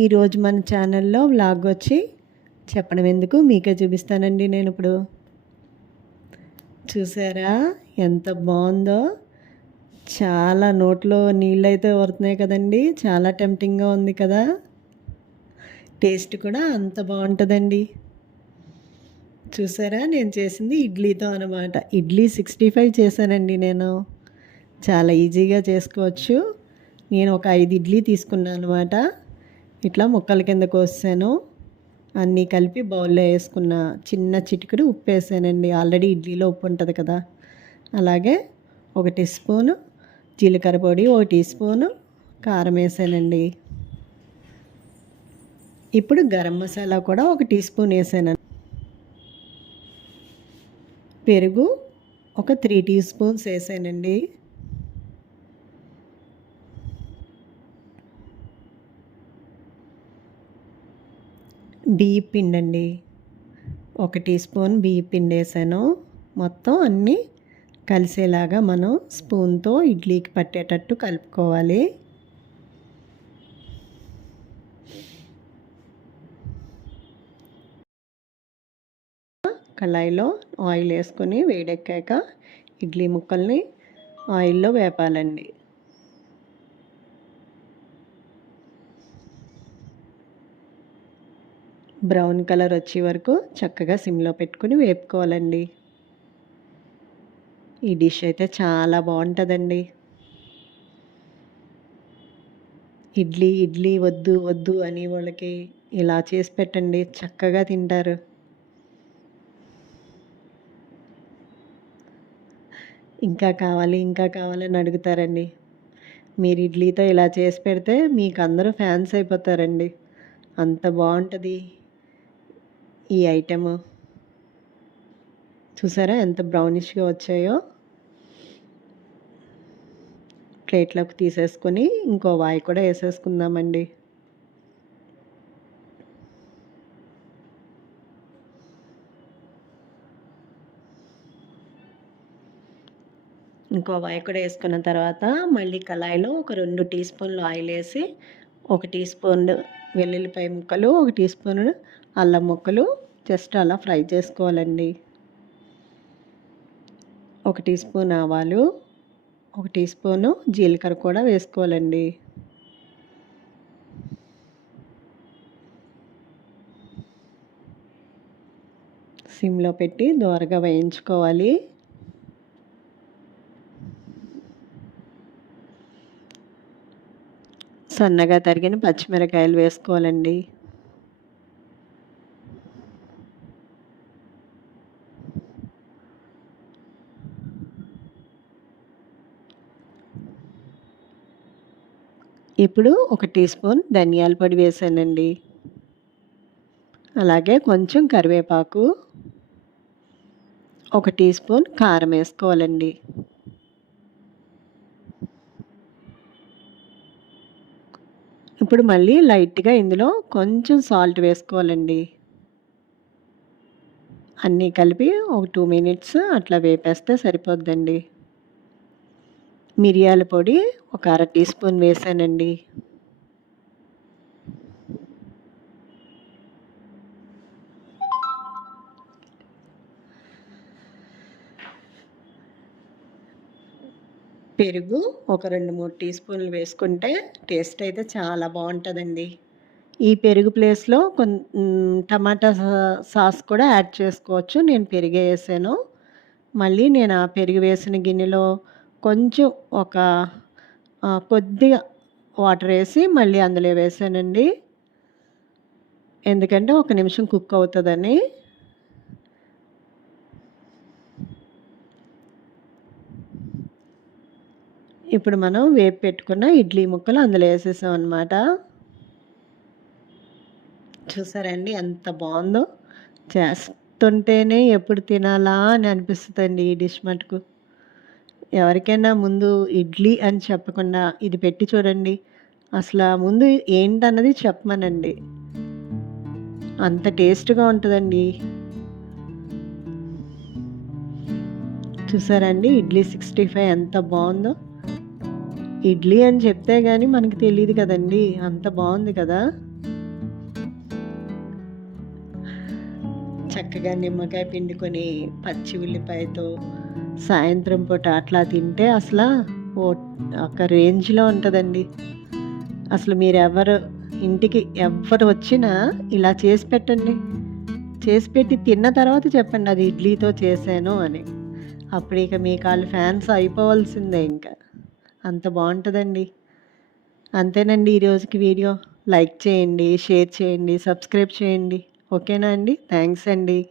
ఈరోజు మన ఛానల్లో వ్లాగ్ వచ్చి చెప్పడం ఎందుకు మీకే చూపిస్తానండి. నేను ఇప్పుడు చూసారా ఎంత బాగుందో, చాలా నోట్లో నీళ్ళు అయితే ఊరుతున్నాయి కదండి. చాలా టెంప్టింగ్గా ఉంది కదా. టేస్ట్ కూడా అంత బాగుంటుందండి. చూసారా నేను చేసింది ఇడ్లీతో అనమాట. ఇడ్లీ 65 చేశానండి. నేను చాలా ఈజీగా చేసుకోవచ్చు. నేను ఒక 5 ఇడ్లీ తీసుకున్నాను అనమాట. ఇట్లా ముక్కల కింద కోసాను. అన్నీ కలిపి బౌల్లో వేసుకున్న. చిన్న చిటికెడు ఉప్పు వేసానండి. ఆల్రెడీ ఇడ్లీలో ఉప్పు ఉంటుంది కదా. అలాగే 1 టీ స్పూను జీలకర్ర పొడి, 1 టీ స్పూను కారం వేసానండి. ఇప్పుడు గరం మసాలా కూడా 1 టీ స్పూన్ వేసాను. పెరుగు ఒక 3 టీ స్పూన్స్ వేసానండి. బియ్య పిండి అండి, 1 టీ స్పూన్ బియ్య పిండి వేసాను. మొత్తం అన్నీ కలిసేలాగా మనం స్పూన్తో ఇడ్లీకి పట్టేటట్టు కలుపుకోవాలి. కళాయిలో ఆయిల్ వేసుకొని వేడెక్కాక ఇడ్లీ ముక్కల్ని ఆయిల్లో వేపాలండి. బ్రౌన్ కలర్ వచ్చే వరకు చక్కగా సిమ్లో పెట్టుకుని వేపుకోవాలండి. ఈ డిష్ అయితే చాలా బాగుంటుందండి. ఇడ్లీ ఇడ్లీ వద్దు వద్దు అని వాళ్ళకి ఇలా చేసి పెట్టండి, చక్కగా తింటారు. ఇంకా కావాలి ఇంకా కావాలని అడుగుతారండి. మీరు ఇడ్లీతో ఇలా చేసి పెడితే మీకు అందరూ ఫ్యాన్స్ అయిపోతారండి. అంత బాగుంటుంది ఈ ఐటెము. చూసారా ఎంత బ్రౌనిష్గా వచ్చాయో. ప్లేట్లోకి తీసేసుకొని ఇంకో వాయి కూడా వేసేసుకుందామండి. ఇంకో వాయి కూడా వేసుకున్న తర్వాత మళ్ళీ కళాయిలో ఒక 2 టీ స్పూన్లు ఆయిల్ వేసి 1 టీ స్పూన్ వెల్లుల్లిపాయ ముక్కలు, 1 టీ స్పూన్ అల్లం ముక్కలు జస్ట్ అలా ఫ్రై చేసుకోవాలండి. 1 టీ స్పూన్ ఆవాలు, 1 టీ స్పూను జీలకర్ర కూడా వేసుకోవాలండి. సిమ్లో పెట్టి దోరగా వేయించుకోవాలి. సన్నగా తరిగిన పచ్చిమిరకాయలు వేసుకోవాలండి. ఇప్పుడు 1 టీ స్పూన్ ధనియాల పొడి వేసానండి. అలాగే కొంచెం కరివేపాకు, 1 టీ స్పూన్ కారం వేసుకోవాలండి. ఇప్పుడు మళ్ళీ లైట్గా ఇందులో కొంచెం సాల్ట్ వేసుకోవాలండి. అన్నీ కలిపి ఒక 2 మినిట్స్ అట్లా వేపేస్తే సరిపోద్దండి. మిరియాల పొడి ఒక 1/2 టీ స్పూన్ వేసానండి. పెరుగు ఒక 2-3 టీ స్పూన్లు వేసుకుంటే టేస్ట్ అయితే చాలా బాగుంటుందండి. ఈ పెరుగు ప్లేస్లో టమాటా సాస్ కూడా యాడ్ చేసుకోవచ్చు. నేను పెరుగే వేసాను. మళ్ళీ నేను ఆ పెరుగు వేసిన గిన్నెలో కొంచెం ఒక కొద్దిగా వాటర్ వేసి మళ్ళీ అందులో వేసానండి. ఎందుకంటే 1 నిమిషం కుక్ అవుతుందని. ఇప్పుడు మనం వేపు పెట్టుకున్న ఇడ్లీ ముక్కలు అందులో వేసేసాం అన్నమాట. చూసారండి ఎంత బాగుందో. చేస్తుంటేనే ఎప్పుడు తినాలా అని అనిపిస్తుందండి ఈ డిష్ మటుకు. ఎవరికైనా ముందు ఇడ్లీ అని చెప్పకుండా ఇది పెట్టి చూడండి. అసలు ముందు ఏంటన్నది చెప్పమనండి. అంత టేస్ట్గా ఉంటుందండి. చూసారండి ఇడ్లీ 65 ఎంత బాగుందో. ఇడ్లీ అని చెప్తే కానీ మనకి తెలియదు కదండి. అంత బాగుంది కదా. చక్కగా నిమ్మకాయ పిండుకొని పచ్చి ఉల్లిపాయతో సాయంత్రం పూట అట్లా తింటే అసలు ఓ ఒక రేంజ్లో ఉంటుందండి. అసలు మీరెవరు ఇంటికి ఎవ్వరు వచ్చినా ఇలా చేసి పెట్టండి. చేసి పెట్టి తిన్న తర్వాత చెప్పండి అది ఇడ్లీతో చేశాను అని. అప్పుడు ఇక మీకు వాళ్ళు ఫ్యాన్స్ అయిపోవాల్సిందే ఇంకా. అంత బాగుంటుందండి. అంతేనండి ఈరోజుకి వీడియో. లైక్ చేయండి, షేర్ చేయండి, సబ్స్క్రైబ్ చేయండి. ఓకేనా అండి? థ్యాంక్స్ అండి.